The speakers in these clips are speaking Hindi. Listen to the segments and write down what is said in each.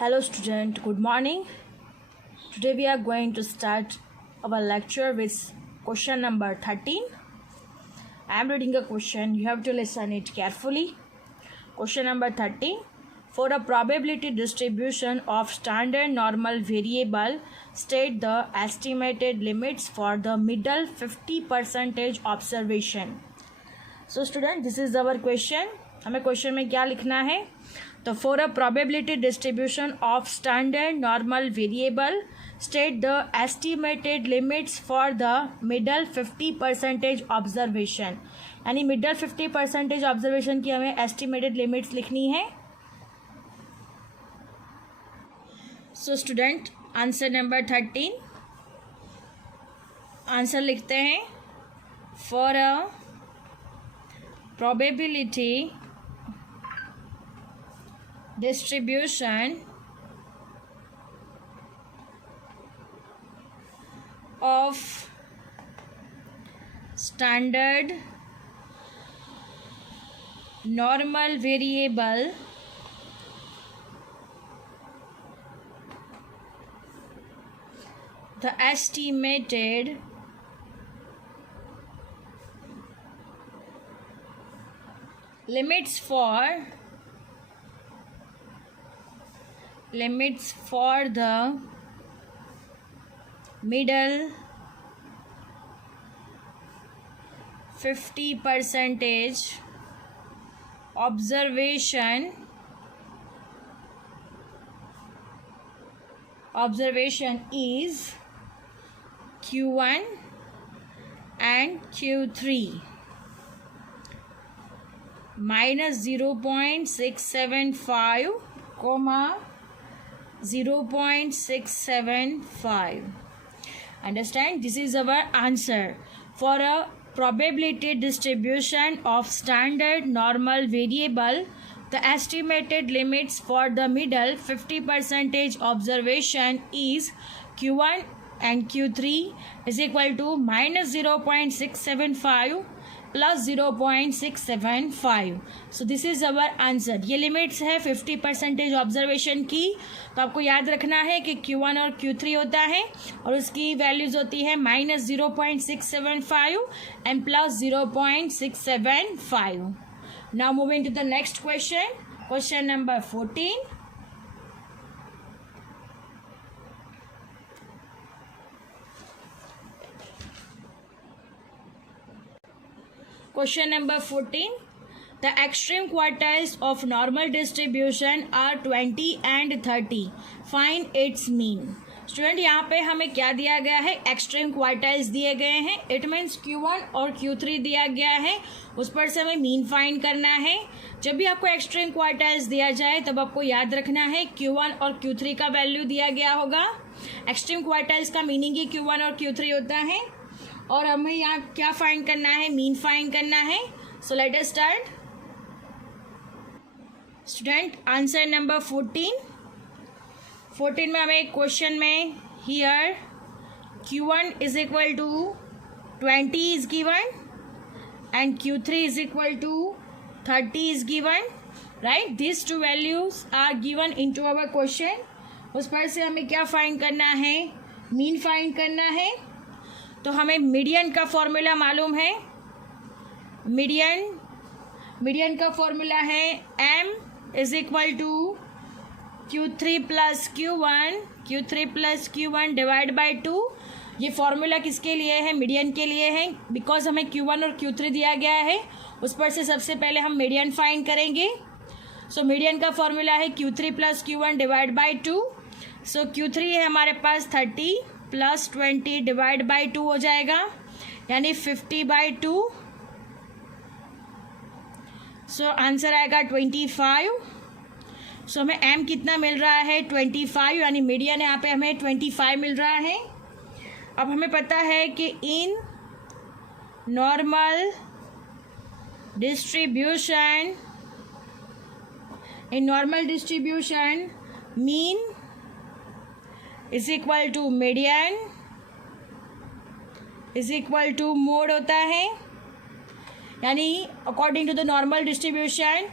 Hello student, good morning. Today we are going to start our lecture with question number 13. I am reading a question, you have to listen it carefully. Question number 13. For a probability distribution of standard normal variable, state the estimated limits for the middle 50% observation. So student, this is our question. हमें क्वेश्चन में क्या लिखना है? तो for a probability distribution of standard normal variable state the estimated limits for the middle 50% observation. यानी मिडल 50% ऑब्जर्वेशन की हमें एस्टिमेटेड लिमिट्स लिखनी है. So student, answer number 13 answer लिखते हैं. For a probability distribution of standard normal variable the estimated limits for the middle 50% observation is Q1 and Q3 minus 0.675 comma 0.675. Understand? This is our answer. For a probability distribution of standard normal variable, the estimated limits for the middle 50% observation is Q1 and Q3 is equal to minus 0.675 plus 0.675. So this is our answer. ये लिमिट्स है 50% ऑब्जर्वेशन की. तो आपको याद रखना है कि Q1 और Q3 होता है और उसकी वैल्यूज़ होती है minus 0.675 and plus 0.675. Now moving to the next question. Question number 14. Question number 14. The extreme quartiles of normal distribution are 20 and 30. Find its mean. Student, यहाँ पे हमें क्या दिया गया है? एक्सट्रीम क्वार्टाइल्स दिए गए हैं. इट मीन्स Q1 और Q3 दिया गया है. उस पर से हमें मीन फाइंड करना है. जब भी आपको एक्सट्रीम क्वार्टाइल्स दिया जाए तब आपको याद रखना है Q1 और Q3 का वैल्यू दिया गया होगा. एक्सट्रीम क्वार्टाइल्स का मीनिंग ही Q1 और Q3 होता है. और हमें यहाँ क्या फाइंड करना है? मीन फाइंड करना है. So let us start. Student, answer number 14 में हमें क्वेश्चन में here Q1 is equal to 20 is given and Q3 is equal to 30 is given. Right, this two values are given in to our question. उस पर से हमें क्या फाइंड करना है? मीन फाइंड करना है. तो हमें मीडियन का फॉर्मूला मालूम है. मीडियन का फॉर्मूला है m is equal to Q3 plus Q1 divide by 2. ये फॉर्मूला किसके लिए है? मीडियन के लिए है. बिकॉज हमें Q1 और Q3 दिया गया है. उस पर से सबसे पहले हम मीडियन फाइंड करेंगे. सो मीडियन का फॉर्मूला है Q3 plus Q1 divide by 2. So Q3 है हमारे पास 30 प्लस 20 डिवाइड बाई 2 हो जाएगा, यानी 50/2. सो आंसर आएगा 25. सो हमें m कितना मिल रहा है? 25. यानी मीडियन यहाँ पे हमें 25 मिल रहा है. अब हमें पता है कि in normal distribution mean is equal to median is equal to mode होता है. यानी according to the normal distribution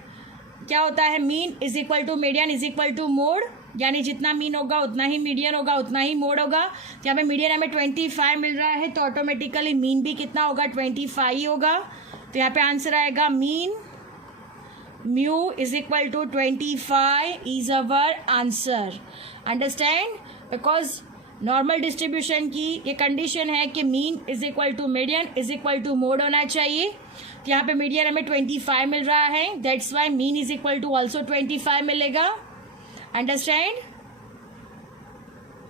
क्या होता है? Mean is equal to median is equal to mode. यानी जितना मीन होगा उतना ही मीडियन होगा, उतना ही मोड होगा। तो यहाँ पे मीडियन हमें 25 मिल रहा है, तो ऑटोमेटिकली मीन भी कितना होगा, 25 होगा। तो यहाँ पे आंसर आएगा mean mu is equal to 25 is our answer. Understand? Because normal distribution की ये कंडीशन है कि mean is equal to median is equal to mode होना चाहिए। तो यहाँ पे मीडियन हमें 25 मिल रहा है, that's why mean is equal to also 25 मिलेगा। Understand?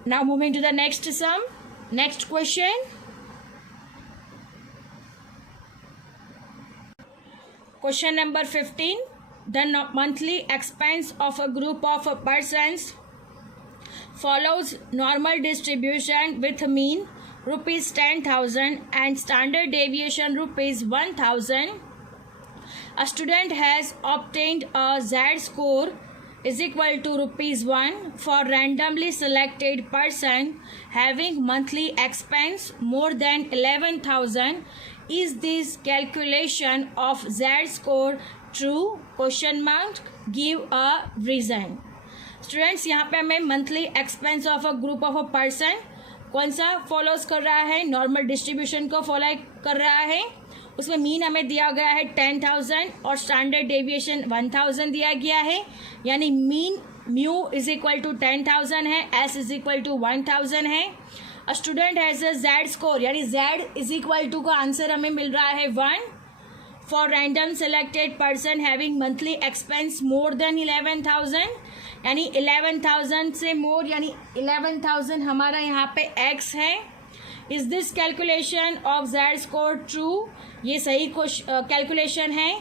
Now moving to the next sum, next question. Question number 15, the monthly expense of a group of persons follows normal distribution with mean rupees 10,000 and standard deviation rupees 1,000. A student has obtained a z-score is equal to rupees 1 for randomly selected person having monthly expense more than 11,000. Is this calculation of z-score true? Question mark, give a reason. Students, यहाँ पे हमें monthly expense of a group of a person कौन सा फॉलोज कर रहा है, नॉर्मल डिस्ट्रीब्यूशन को फॉलो कर रहा है। उसमें मीन हमें दिया गया है 10,000 और स्टैंडर्ड डेविएशन 1,000 दिया गया है, यानी mean mu is equal to 10,000 है, एस इज इक्वल टू 1,000 है। A student has a Z score, यानी जेड इज इक्वल टू का आंसर हमें मिल रहा है 1 for random selected person having monthly expense more than 11,000, यानी 11,000 से मोर, यानी 11,000 हमारा यहाँ पे एक्स है। Is this calculation of Z score true? ये सही कैलकुलेशन है,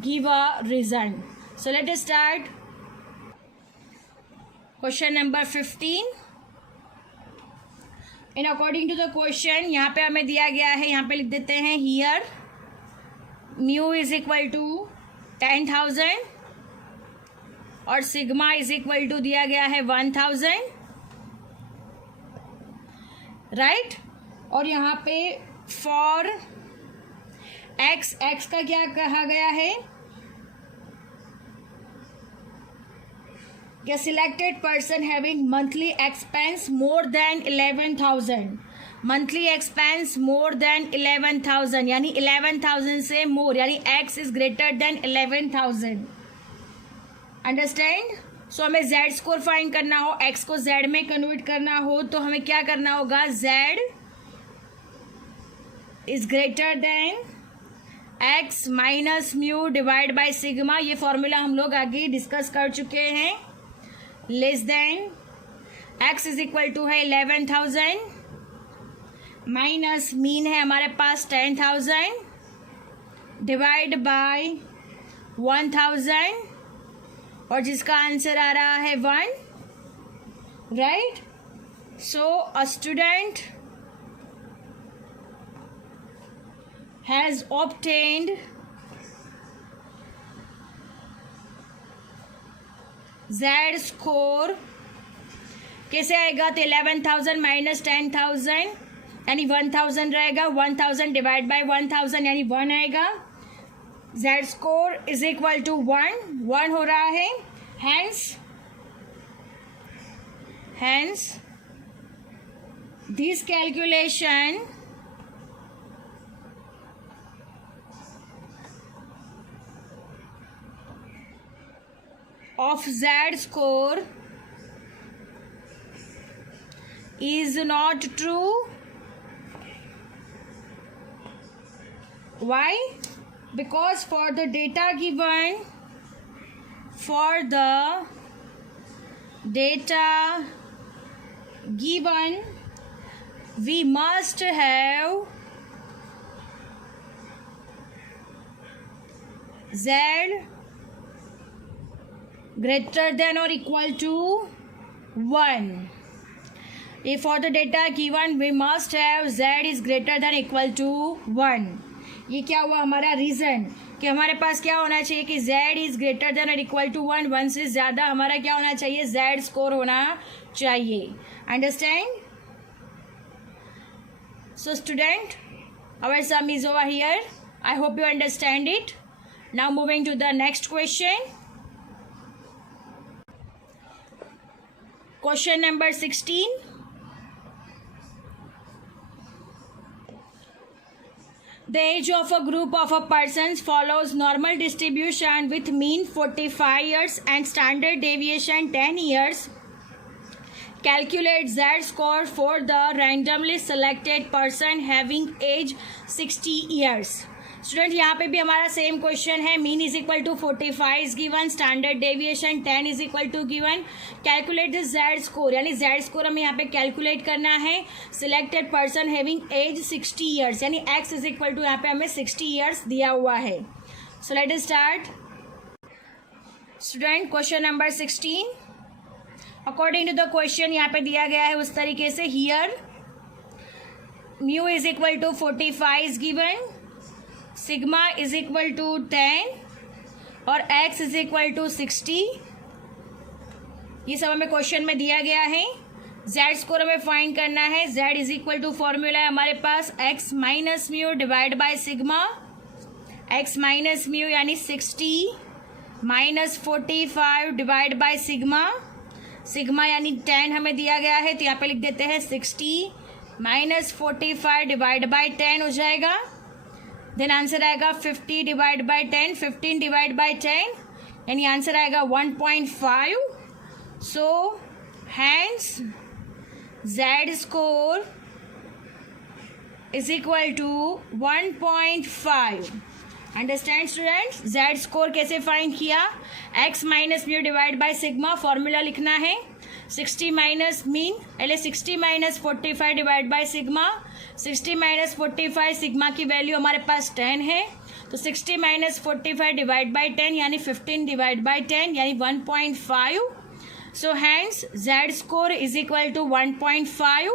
give a reason. So let us start question number 15। In according to the question यहाँ पे हमें दिया गया है, यहाँ पे लिख देते हैं here mu is equal to 10,000 और सिग्मा इज इक्वल टू दिया गया है 1,000, राइट। और यहाँ पे फॉर एक्स, एक्स का क्या कहा गया है कि selected person having monthly expense more than 11,000, monthly expense more than 11,000, यानी 11,000 से मोर, यानी X is greater than 11,000। Understand? So हमें जेड स्कोर फाइंड करना हो, एक्स को जेड में कन्वर्ट करना हो, तो हमें क्या करना होगा, Z is greater than X minus mu divide by sigma. ये फॉर्मूला हम लोग आगे डिस्कस कर चुके हैं। Less than X is equal to है 11,000 माइनस मीन है हमारे पास 10,000 डिवाइड बाय 1,000 और जिसका आंसर आ रहा है 1, right. So a student has obtained Z score कैसे आएगा, तो 11,000 माइनस 10,000 यानी 1,000 रहेगा, 1,000 डिवाइड बाय 1,000 यानी 1 आएगा। Z score is equal to 1 हो रहा है। Hence this calculation of Z score is not true. Why? Because for the data given, we must have Z greater than or equal to 1. If for the data given we must have Z is greater than equal to 1. ये क्या हुआ हमारा रीजन कि हमारे पास क्या होना चाहिए कि Z इज ग्रेटर देन और इक्वल टू 1, 1 से ज़्यादा हमारा क्या होना चाहिए, Z स्कोर होना चाहिए। Understand? So student, our sum is over here. I hope you understand it. Now moving to the next question. Question number 16. The age of a group of a persons follows normal distribution with mean 45 years and standard deviation 10 years. Calculate Z score for the randomly selected person having age 60 years. Student यहाँ पे भी हमारा सेम क्वेश्चन है. Mean is equal to 45 is given, standard deviation 10 is equal to given. Calculate the Z score, यानी जेड स्कोर हमें यहाँ पे कैलकुलेट करना है. Selected person having age 60 years, यानी एक्स इज इक्वल टू यहाँ पे हमें 60 ईयर्स दिया हुआ है. So let us start. Student question number 16. According to the question यहाँ पे दिया गया है उस तरीके से. Here mu is equal to 45 is given, sigma is equal to 10 और x इज इक्वल टू 60. ये सब हमें क्वेश्चन में दिया गया है. z स्कोर हमें फाइंड करना है. z is equal to formula है हमारे पास x minus mu divide by sigma. x minus mu यानी 60 minus 45 divide by sigma. Sigma यानी 10 हमें दिया गया है, तो यहाँ पे लिख देते हैं 60 माइनस 45 डिवाइड बाय 10 हो जाएगा. देन आंसर आएगा 50 डिवाइड बाय 10, 15 डिवाइड बाय 10, यानी आंसर आएगा 1.5. So hence Z score is equal to 1.5. Understand students. Z score कैसे फाइंड किया? X minus mu divide by sigma, formula लिखना है. 60 माइनस मीन, पहले 60 minus 45 divide by sigma. 60 minus 45, sigma की वैल्यू हमारे पास 10 है, तो 60 माइनस 45 डिवाइड बाय 10 यानी 15 डिवाइड बाय 10 यानी 1.5. So hence Z score is equal to 1.5.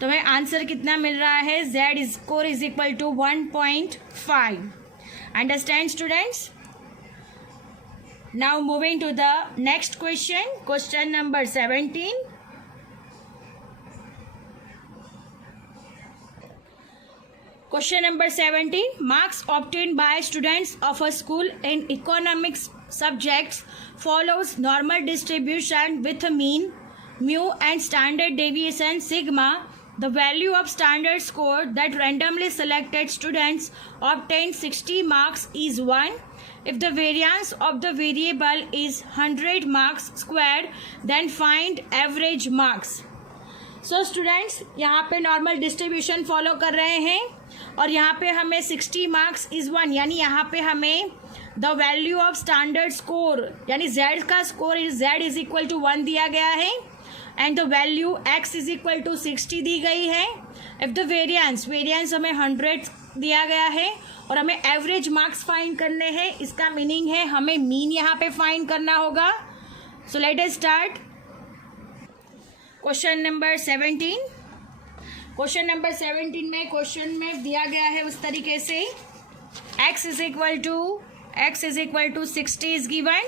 तो हमें आंसर कितना मिल रहा है? Z score is equal to 1.5. Understand students. Now moving to the next question, question number 17. Question number 17. Marks obtained by students of a school in economics subjects follows normal distribution with a mean, mu and standard deviation sigma. The value of standard score that randomly selected students obtained 60 marks is 1. If the variance of the variable is 100 marks squared, then find average marks. So students यहाँ पे नॉर्मल डिस्ट्रीब्यूशन फॉलो कर रहे हैं और यहाँ पे हमें 60 मार्क्स इज 1, यानी यहाँ पे हमें the value of standard score यानी z का score z is equal to 1 दिया गया है and the value x is equal to 60 दी गई है. इफ द वेरिएंस हमें 100 दिया गया है और हमें एवरेज मार्क्स फाइंड करने हैं. इसका मीनिंग है हमें मीन यहाँ पे फाइंड करना होगा. सो let us start. Question number 17. Question number 17 में क्वेश्चन में दिया गया है उस तरीके से. x is equal to 60 is given.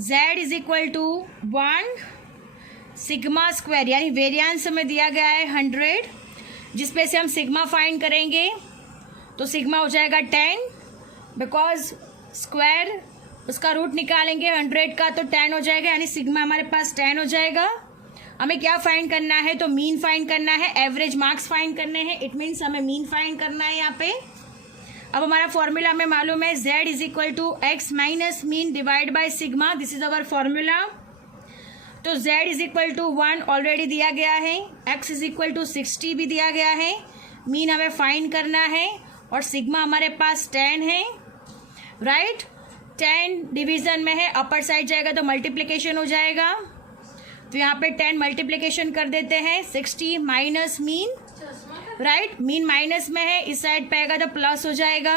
z is equal to 1 sigma square, यानी वेरिएंस हमें दिया गया है 100, जिसपे से हम सिग्मा फाइंड करेंगे. तो सिग्मा हो जाएगा 10, बिकॉज स्क्वायर उसका रूट निकालेंगे 100 का तो 10 हो जाएगा, यानी सिग्मा हमारे पास 10 हो जाएगा. हमें क्या फाइंड करना है? तो मीन फाइंड करना है, एवरेज मार्क्स फाइंड करने हैं. इट मीन्स हमें मीन फाइंड करना है यहाँ पे. अब हमारा फॉर्मूला हमें मालूम है z is equal to X minus mean divide by sigma. This is our formula. तो z is equal to 1 already दिया गया है, x इज इक्वल टू 60 भी दिया गया है. मीन हमें फाइंड करना है और सिग्मा हमारे पास 10 है, राइट. 10 डिवीजन में है, अपर साइड जाएगा तो मल्टीप्लिकेशन हो जाएगा. तो यहाँ पे 10 मल्टीप्लिकेशन कर देते हैं. 60 minus mean, right. Mean minus में है, इस साइड पे आएगा तो प्लस हो जाएगा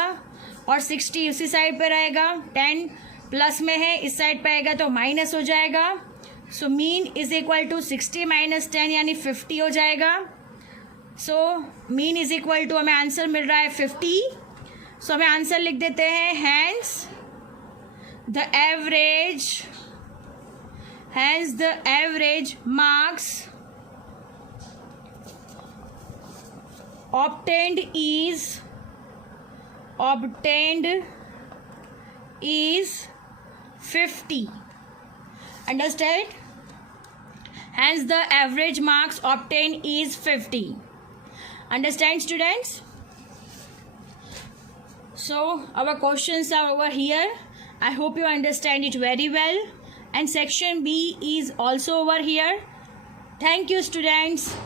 और 60 उसी साइड पे रहेगा. 10 प्लस में है, इस साइड पे आएगा तो माइनस हो जाएगा. So mean is equal to 60 minus 10 यानी 50 हो जाएगा. So mean is equal to हमें आंसर मिल रहा है 50. सो हमें आंसर लिख देते हैं. hence the average marks obtained is 50. Understand? Hence the average marks obtained is 50. Understand, students? So our questions are over here. I hope you understand it very well. And section B is also over here. Thank you, students.